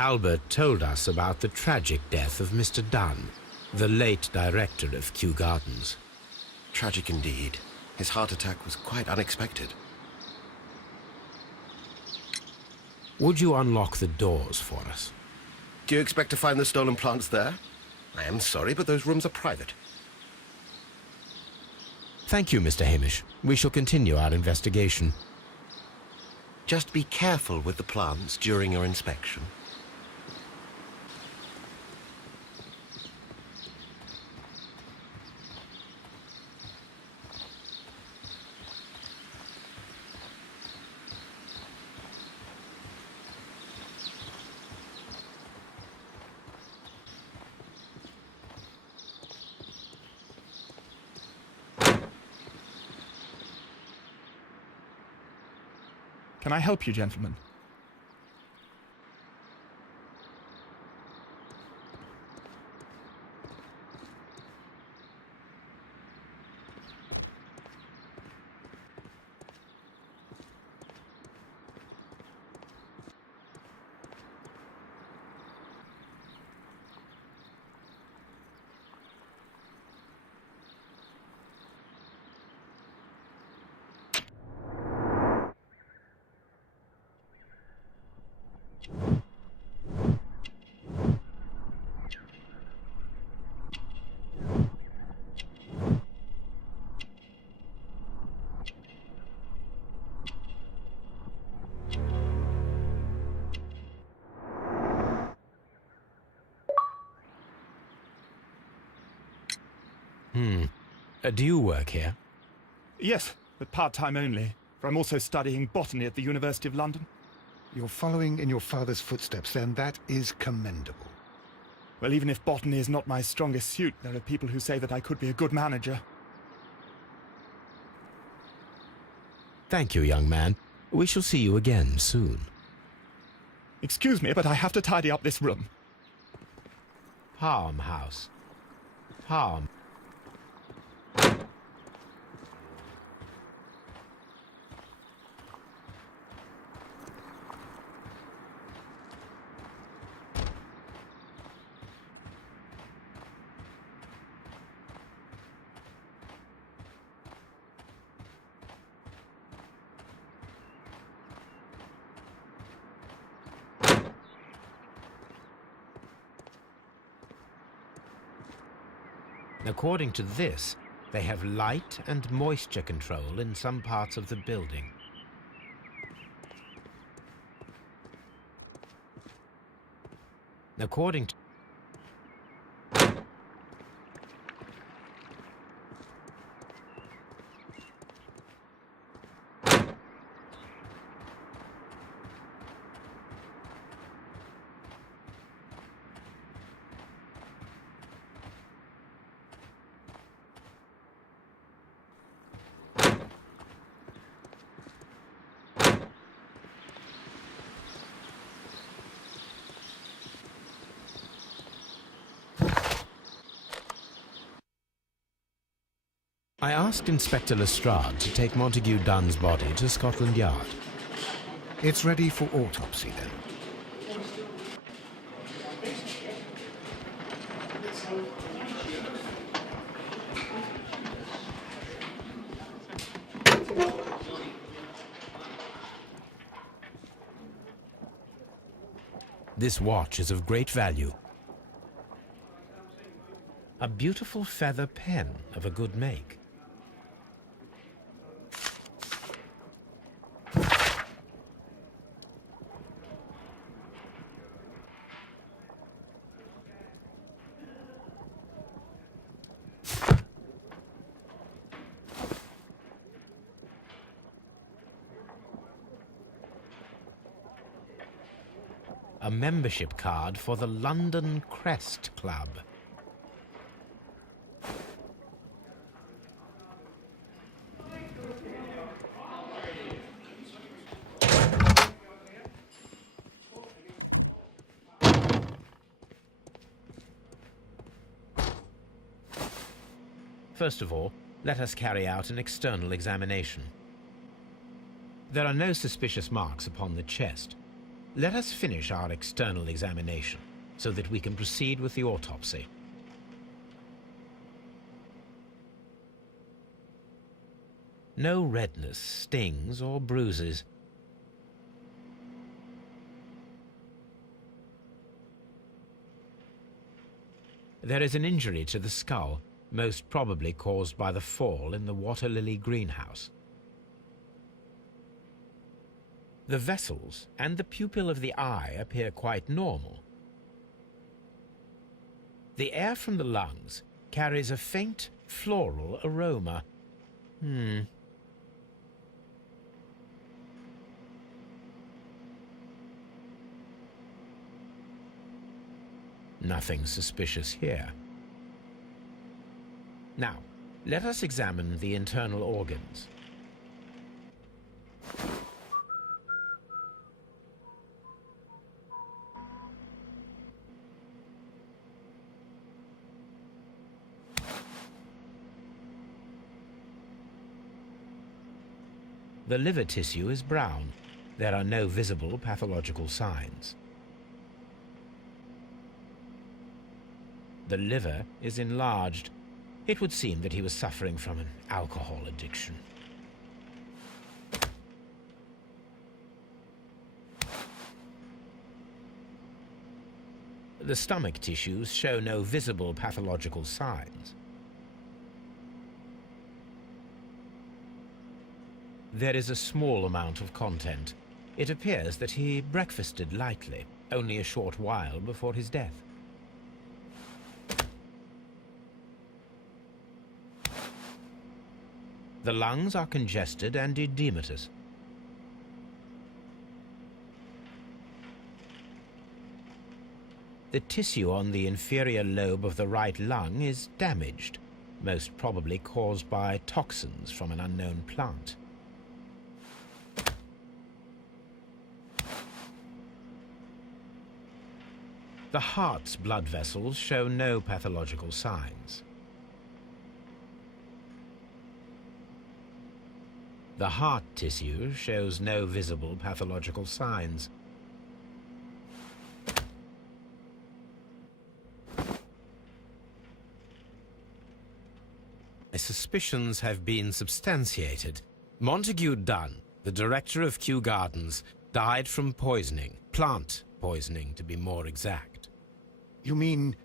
Albert told us about the tragic death of Mr. Dunn, the late director of Kew Gardens. Tragic indeed. His heart attack was quite unexpected. Would you unlock the doors for us? Do you expect to find the stolen plants there? I am sorry, but those rooms are private. Thank you, Mr. Hamish. We shall continue our investigation. Just be careful with the plants during your inspection. Can I help you, gentlemen? Do you work here? Yes, but part-time only, for I'm also studying botany at the University of London. You're following in your father's footsteps, then. That is commendable. Well, even if botany is not my strongest suit, there are people who say that I could be a good manager. Thank you, young man. We shall see you again soon. Excuse me, but I have to tidy up this room. Palm House. Palm. According to this, they have light and moisture control in some parts of the building. According to I asked Inspector Lestrade to take Montague Dunn's body to Scotland Yard. It's ready for autopsy, then. This watch is of great value. A beautiful feather pen of a good make. A membership card for the London Crest Club. First of all, let us carry out an external examination. There are no suspicious marks upon the chest. Let us finish our external examination so that we can proceed with the autopsy. No redness, stings, or bruises. There is an injury to the skull, most probably caused by the fall in the water lily greenhouse. The vessels and the pupil of the eye appear quite normal. The air from the lungs carries a faint floral aroma. Nothing suspicious here. Now, let us examine the internal organs. The liver tissue is brown. There are no visible pathological signs. The liver is enlarged. It would seem that he was suffering from an alcohol addiction. The stomach tissues show no visible pathological signs. There is a small amount of content. It appears that he breakfasted lightly, only a short while before his death. The lungs are congested and edematous. The tissue on the inferior lobe of the right lung is damaged, most probably caused by toxins from an unknown plant. The heart's blood vessels show no pathological signs. The heart tissue shows no visible pathological signs. My suspicions have been substantiated. Montague Dunn, the director of Kew Gardens, died from poisoning. Plant poisoning, to be more exact. You mean...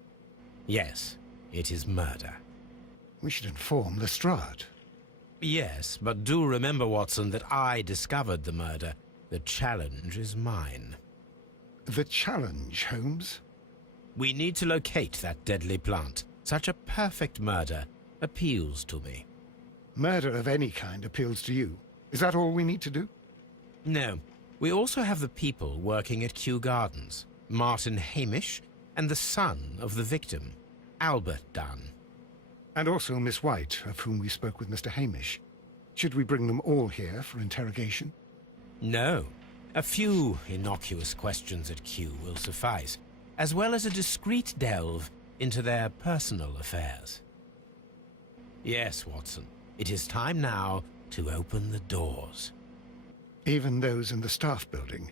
Yes, it is murder. We should inform Lestrade. Yes, but do remember, Watson, that I discovered the murder. The challenge is mine. The challenge, Holmes? We need to locate that deadly plant. Such a perfect murder appeals to me. Murder of any kind appeals to you. Is that all we need to do? No. We also have the people working at Kew Gardens. Martin Hamish and the son of the victim, Albert Dunn. And also Miss White, of whom we spoke with Mr. Hamish. Should we bring them all here for interrogation? No. A few innocuous questions at Kew will suffice, as well as a discreet delve into their personal affairs. Yes, Watson, it is time now to open the doors. Even those in the staff building.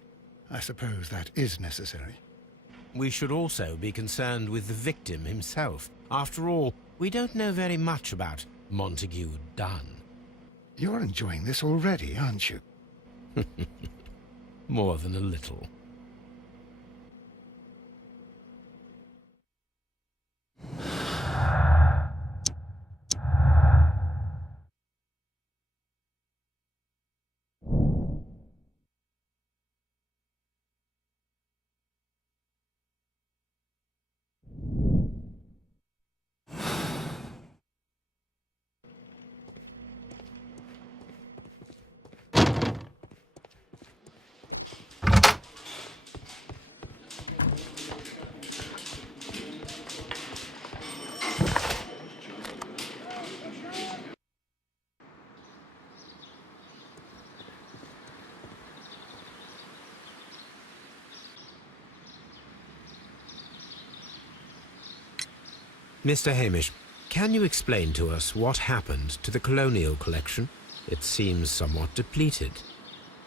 I suppose that is necessary. We should also be concerned with the victim himself. After all, we don't know very much about Montague Dunn. You're enjoying this already, aren't you? More than a little. Mr. Hamish, can you explain to us what happened to the colonial collection? It seems somewhat depleted.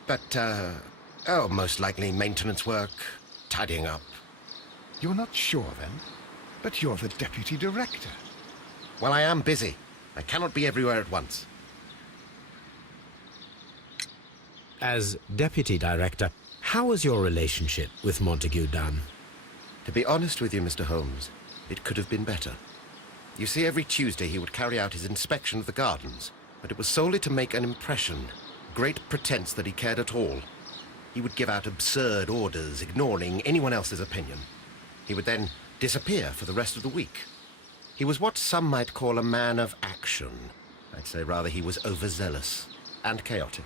But, Oh, most likely maintenance work, tidying up. You're not sure, then? But you're the deputy director. Well, I am busy. I cannot be everywhere at once. As deputy director, how was your relationship with Montague Dunn? To be honest with you, Mr. Holmes, it could have been better. You see, every Tuesday he would carry out his inspection of the gardens, but it was solely to make an impression, great pretense that he cared at all. He would give out absurd orders, ignoring anyone else's opinion. He would then disappear for the rest of the week. He was what some might call a man of action. I'd say rather he was overzealous and chaotic.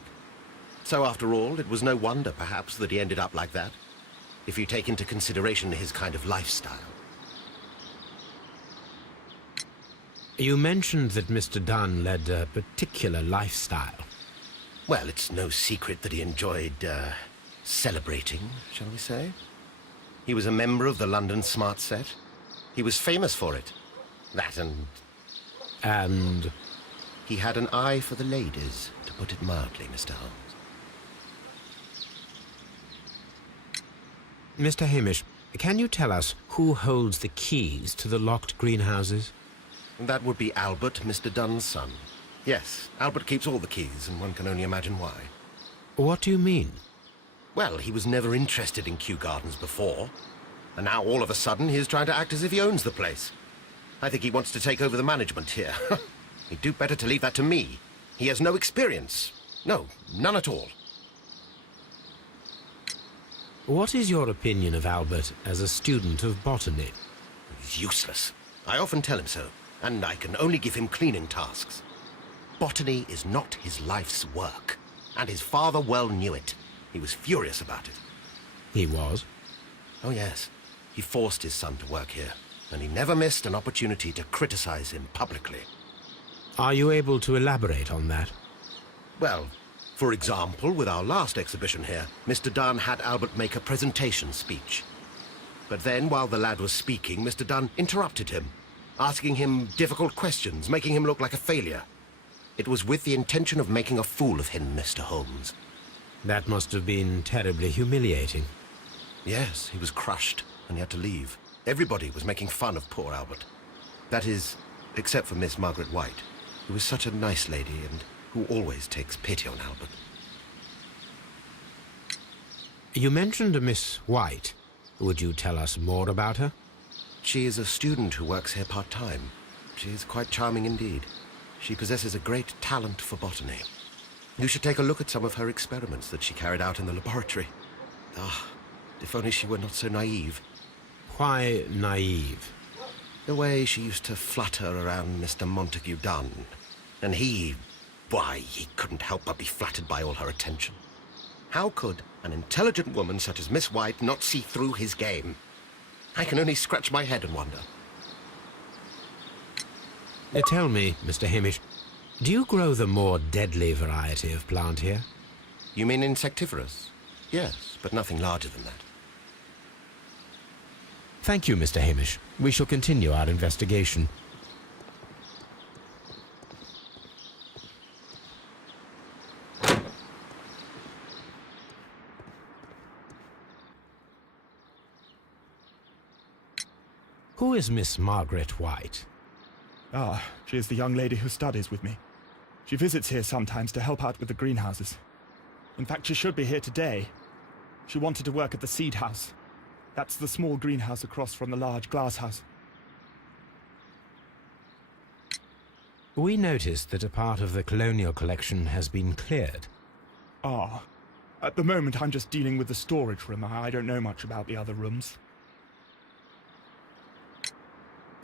So after all, it was no wonder, perhaps, that he ended up like that, if you take into consideration his kind of lifestyle. You mentioned that Mr. Dunn led a particular lifestyle. Well, it's no secret that he enjoyed, celebrating, shall we say? He was a member of the London Smart Set. He was famous for it. That and... And? He had an eye for the ladies, to put it mildly, Mr. Holmes. Mr. Hamish, can you tell us who holds the keys to the locked greenhouses? That would be Albert, Mr. Dunn's son. Yes, Albert keeps all the keys, and one can only imagine why. What do you mean? Well, he was never interested in Kew Gardens before, and now all of a sudden he is trying to act as if he owns the place. I think he wants to take over the management here. He'd do better to leave that to me. He has no experience. No, none at all. What is your opinion of Albert as a student of botany? He's useless. I often tell him so, and I can only give him cleaning tasks. Botany is not his life's work, and his father well knew it. He was furious about it. He was? Oh, yes. He forced his son to work here, and he never missed an opportunity to criticize him publicly. Are you able to elaborate on that? Well, for example, with our last exhibition here, Mr. Dunn had Albert make a presentation speech. But then, while the lad was speaking, Mr. Dunn interrupted him, asking him difficult questions, making him look like a failure. It was with the intention of making a fool of him, Mr. Holmes. That must have been terribly humiliating. Yes, he was crushed, and he had to leave. Everybody was making fun of poor Albert. That is, except for Miss Margaret White, who was such a nice lady and who always takes pity on Albert. You mentioned a Miss White. Would you tell us more about her? She is a student who works here part-time. She is quite charming indeed. She possesses a great talent for botany. You should take a look at some of her experiments that she carried out in the laboratory. Ah, if only she were not so naive. Why naive? The way she used to flutter around Mr. Montague Dunn. And why, he couldn't help but be flattered by all her attention. How could an intelligent woman such as Miss White not see through his game? I can only scratch my head and wonder. Tell me, Mr. Hamish, do you grow the more deadly variety of plant here? You mean insectivorous? Yes, but nothing larger than that. Thank you, Mr. Hamish. We shall continue our investigation. Who is Miss Margaret White? Ah, she is the young lady who studies with me. She visits here sometimes to help out with the greenhouses. In fact, she should be here today. She wanted to work at the seed house. That's the small greenhouse across from the large glass house. We noticed that a part of the colonial collection has been cleared. Ah, at the moment I'm just dealing with the storage room. I don't know much about the other rooms.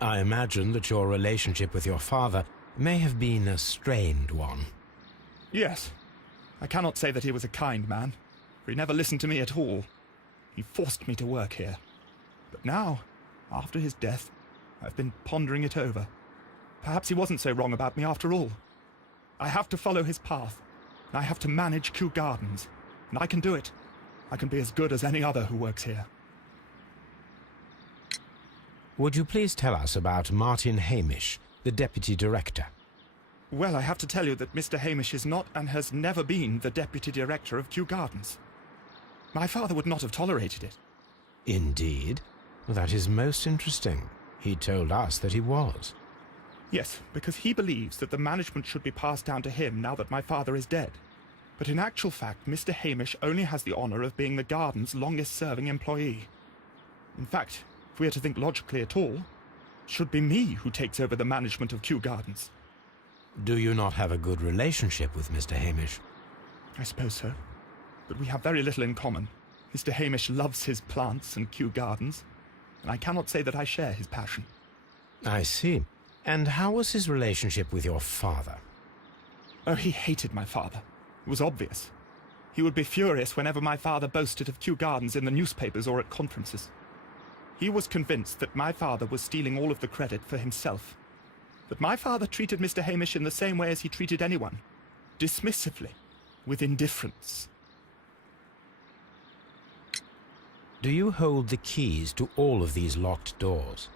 I imagine that your relationship with your father may have been a strained one. Yes. I cannot say that he was a kind man, for he never listened to me at all. He forced me to work here. But now, after his death, I've been pondering it over. Perhaps he wasn't so wrong about me after all. I have to follow his path. I have to manage Kew Gardens. And I can do it. I can be as good as any other who works here. Would you please tell us about Martin Hamish, the Deputy Director? Well, I have to tell you that Mr. Hamish is not and has never been the Deputy Director of Kew Gardens. My father would not have tolerated it. Indeed? That is most interesting. He told us that he was. Yes, because he believes that the management should be passed down to him now that my father is dead. But in actual fact, Mr. Hamish only has the honour of being the garden's longest-serving employee. In fact, if we are to think logically at all, it should be me who takes over the management of Kew Gardens. Do you not have a good relationship with Mr. Hamish? I suppose so. But we have very little in common. Mr. Hamish loves his plants and Kew Gardens, and I cannot say that I share his passion. I see. And how was his relationship with your father? Oh, he hated my father. It was obvious. He would be furious whenever my father boasted of Kew Gardens in the newspapers or at conferences. He was convinced that my father was stealing all of the credit for himself. That my father treated Mr. Hamish in the same way as he treated anyone, dismissively, with indifference. Do you hold the keys to all of these locked doors?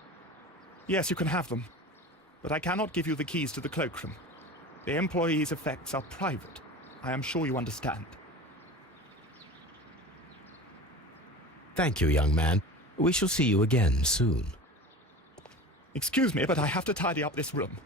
Yes, you can have them. But I cannot give you the keys to the cloakroom. The employees' effects are private. I am sure you understand. Thank you, young man. We shall see you again soon. Excuse me, but I have to tidy up this room.